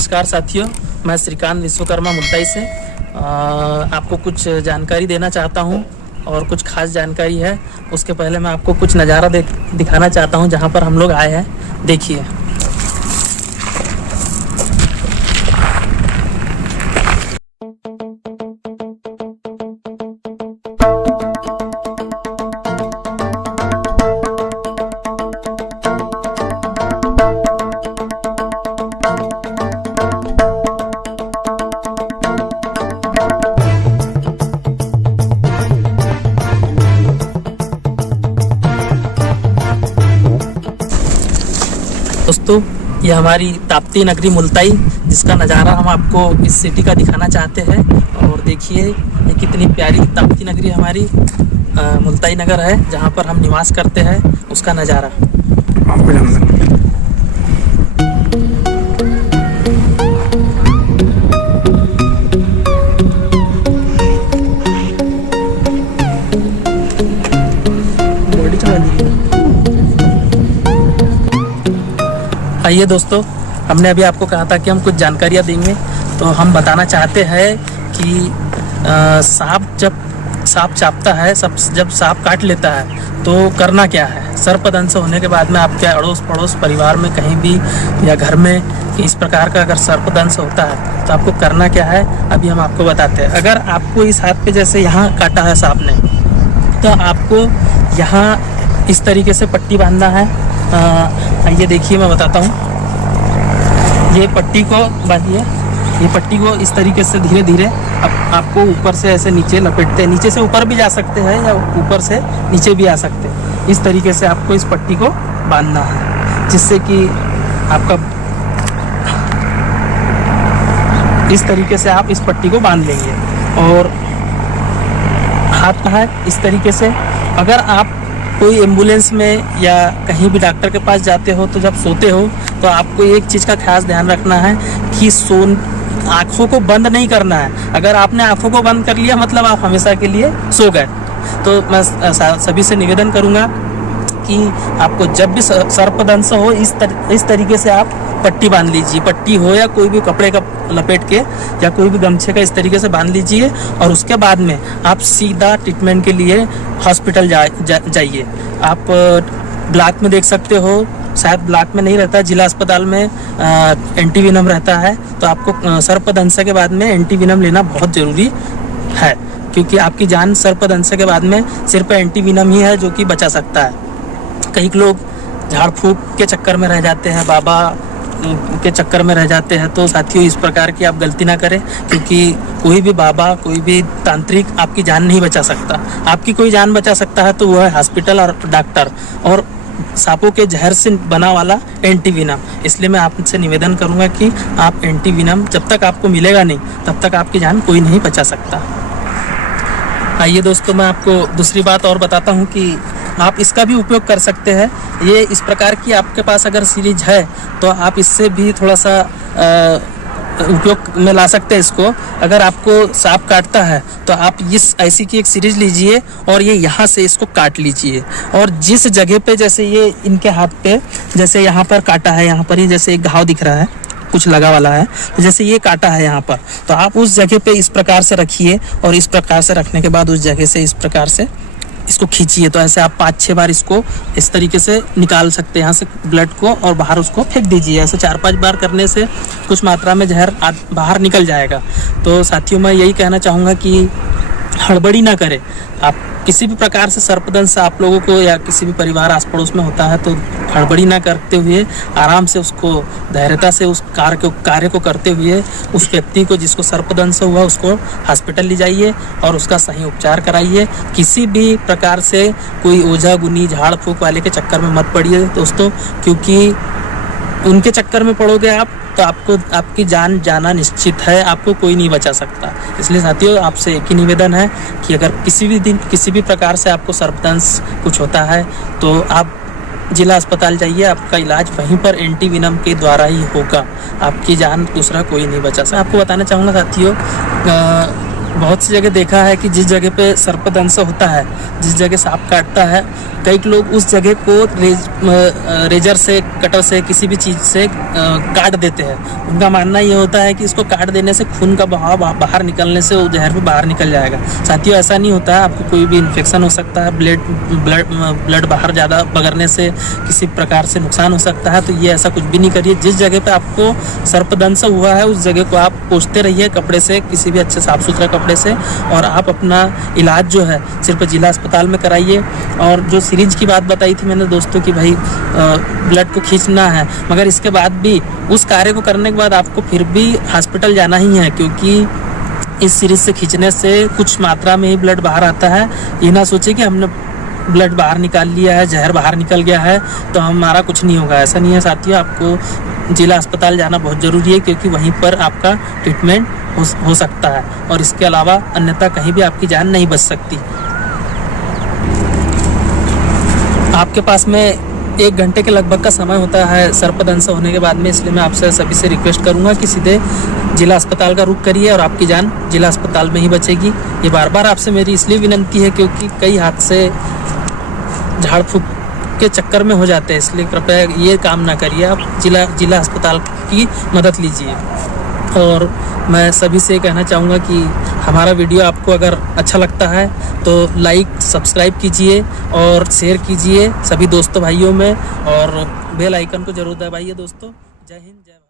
नमस्कार साथियों, मैं श्रीकांत विश्वकर्मा मुल्ताई से आपको कुछ जानकारी देना चाहता हूं और कुछ खास जानकारी है। उसके पहले मैं आपको कुछ नज़ारा दिखाना चाहता हूं जहां पर हम लोग आए हैं। देखिए, दोस्तों ये हमारी ताप्ती नगरी मुल्ताई, जिसका नज़ारा हम आपको इस सिटी का दिखाना चाहते हैं। और देखिए ये कितनी प्यारी ताप्ती नगरी हमारी मुल्ताई नगर है, जहाँ पर हम निवास करते हैं, उसका नज़ारा। आइए दोस्तों, हमने अभी आपको कहा था कि हम कुछ जानकारियाँ देंगे, तो हम बताना चाहते हैं कि सांप चापता है, जब सांप काट लेता है तो करना क्या है। सर्पदंश होने के बाद में आपके अड़ोस पड़ोस परिवार में कहीं भी या घर में इस प्रकार का अगर सर्पदंश होता है तो आपको करना क्या है, अभी हम आपको बताते हैं। अगर आपको इस हाथ पे जैसे यहाँ काटा है सांप ने, तो आपको यहाँ इस तरीके से पट्टी बांधना है। ये देखिए, मैं बताता हूँ। ये पट्टी को बांधिए, ये पट्टी को इस तरीके से धीरे धीरे आपको ऊपर से ऐसे नीचे लपेटते हैं। नीचे से ऊपर भी जा सकते हैं या ऊपर से नीचे भी आ सकते हैं। इस तरीके से आपको इस पट्टी को बांधना है, जिससे कि आपका इस तरीके से आप इस पट्टी को बांध लेंगे। और हाथ का है इस तरीके से। अगर आप कोई एम्बुलेंस में या कहीं भी डॉक्टर के पास जाते हो तो जब सोते हो तो आपको एक चीज़ का खास ध्यान रखना है कि आँखों को बंद नहीं करना है। अगर आपने आँखों को बंद कर लिया मतलब आप हमेशा के लिए सो गए। तो मैं सभी से निवेदन करूँगा कि आपको जब भी सर्पदंश हो इस तरीके से आप पट्टी बांध लीजिए। पट्टी हो या कोई भी कपड़े का लपेट के या कोई भी गमछे का इस तरीके से बांध लीजिए। और उसके बाद में आप सीधा ट्रीटमेंट के लिए हॉस्पिटल जाइए। आप ब्लॉक में देख सकते हो, शायद ब्लॉक में नहीं रहता, जिला अस्पताल में एंटीविनम रहता है। तो आपको सर्पदंश के बाद में एंटीविनम लेना बहुत ज़रूरी है, क्योंकि आपकी जान सर्पदंश के बाद में सिर्फ एंटीविनम ही है जो कि बचा सकता है। कई लोग झाड़ फूक के चक्कर में रह जाते हैं, बाबा के चक्कर में रह जाते हैं। तो साथियों, इस प्रकार की आप गलती ना करें, क्योंकि कोई भी बाबा, कोई भी तांत्रिक आपकी जान नहीं बचा सकता। आपकी कोई जान बचा सकता है तो वो है हॉस्पिटल और डॉक्टर और सांपों के जहर से बना वाला एंटीविनम। इसलिए मैं आपसे निवेदन करूंगा कि आप एंटीविनम जब तक आपको मिलेगा नहीं तब तक आपकी जान कोई नहीं बचा सकता। आइए दोस्तों, मैं आपको दूसरी बात और बताता हूँ कि आप इसका भी उपयोग कर सकते हैं। ये इस प्रकार की आपके पास अगर सीरीज है तो आप इससे भी थोड़ा सा उपयोग में ला सकते हैं इसको। अगर आपको सांप काटता है तो आप इस ऐसी की एक सीरीज लीजिए और ये यहाँ से इसको काट लीजिए। और जिस जगह पे जैसे ये इनके हाथ पे जैसे यहाँ पर काटा है, यहाँ पर ही जैसे एक घाव दिख रहा है, कुछ लगा वाला है, तो जैसे ये काटा है यहाँ पर, तो आप उस जगह पे इस प्रकार से रखिए और इस प्रकार से रखने के बाद उस जगह से इस प्रकार से इसको खींचिए। तो ऐसे आप 5-6 बार इसको इस तरीके से निकाल सकते हैं यहाँ से ब्लड को, और बाहर उसको फेंक दीजिए। ऐसे 4-5 बार करने से कुछ मात्रा में जहर बाहर निकल जाएगा। तो साथियों, मैं यही कहना चाहूँगा कि हड़बड़ी ना करें। आप किसी भी प्रकार से सर्पदंश आप लोगों को या किसी भी परिवार आस पड़ोस में होता है तो हड़बड़ी ना करते हुए आराम से उसको धैर्यता से उस कार्य को करते हुए उस व्यक्ति को जिसको सर्पदंश हुआ उसको हॉस्पिटल ले जाइए और उसका सही उपचार कराइए। किसी भी प्रकार से कोई ओझा गुनी झाड़ फूक वाले के चक्कर में मत पड़िए दोस्तों, क्योंकि उनके चक्कर में पड़ोगे आप तो आपकी जान जाना निश्चित है, आपको कोई नहीं बचा सकता। इसलिए साथियों, आपसे एक ही निवेदन है कि अगर किसी भी दिन किसी भी प्रकार से आपको सर्पदंश कुछ होता है तो आप जिला अस्पताल जाइए। आपका इलाज वहीं पर एंटीविनम के द्वारा ही होगा। आपकी जान दूसरा कोई नहीं बचा सकता। आपको बताना चाहूँगा साथियों, बहुत सी जगह देखा है कि जिस जगह पे सर्पदंश होता है, जिस जगह सांप काटता है, कई लोग उस जगह को रेजर से, कटर से, किसी भी चीज़ से काट देते हैं। उनका मानना ये होता है कि इसको काट देने से खून का बहाव बाहर निकलने से वो जहर भी बाहर निकल जाएगा। साथियों, ऐसा नहीं होता है। आपको कोई भी इन्फेक्शन हो सकता है, ब्लड बाहर ज़्यादा बगरने से किसी प्रकार से नुकसान हो सकता है। तो ये ऐसा कुछ भी नहीं करिए। जिस जगह पे आपको सर्पदंश हुआ है उस जगह को आप पोंछते रहिए कपड़े से, किसी भी अच्छे साफ सुथरा कपड़े से, और आप अपना इलाज जो है सिर्फ जिला अस्पताल में कराइए। और जो सीरीज की बात बताई थी मैंने दोस्तों कि भाई ब्लड को खींचना है, मगर इसके बाद भी उस कार्य को करने के बाद आपको फिर भी हॉस्पिटल जाना ही है, क्योंकि इस सीरीज से खींचने से कुछ मात्रा में ही ब्लड बाहर आता है। ये ना सोचे कि हमने ब्लड बाहर निकाल लिया है, जहर बाहर निकल गया है तो हमारा कुछ नहीं होगा। ऐसा नहीं है साथियों, आपको जिला अस्पताल जाना बहुत ज़रूरी है, क्योंकि वहीं पर आपका ट्रीटमेंट हो सकता है, और इसके अलावा अन्यथा कहीं भी आपकी जान नहीं बच सकती। आपके पास में 1 घंटे के लगभग का समय होता है सर्पदंश होने के बाद में, इसलिए मैं आपसे सभी से रिक्वेस्ट करूंगा कि सीधे जिला अस्पताल का रुख करिए और आपकी जान जिला अस्पताल में ही बचेगी। ये बार बार आपसे मेरी इसलिए विनंती है क्योंकि कई हादसे झाड़ फूक के चक्कर में हो जाते हैं, इसलिए कृपया ये काम ना करिए। आप जिला अस्पताल की मदद लीजिए। और मैं सभी से कहना चाहूँगा कि हमारा वीडियो आपको अगर अच्छा लगता है तो लाइक सब्सक्राइब कीजिए और शेयर कीजिए सभी दोस्तों भाइयों में, और बेल आइकन को जरूर दबाइए दोस्तों। जय हिंद, जय भारत।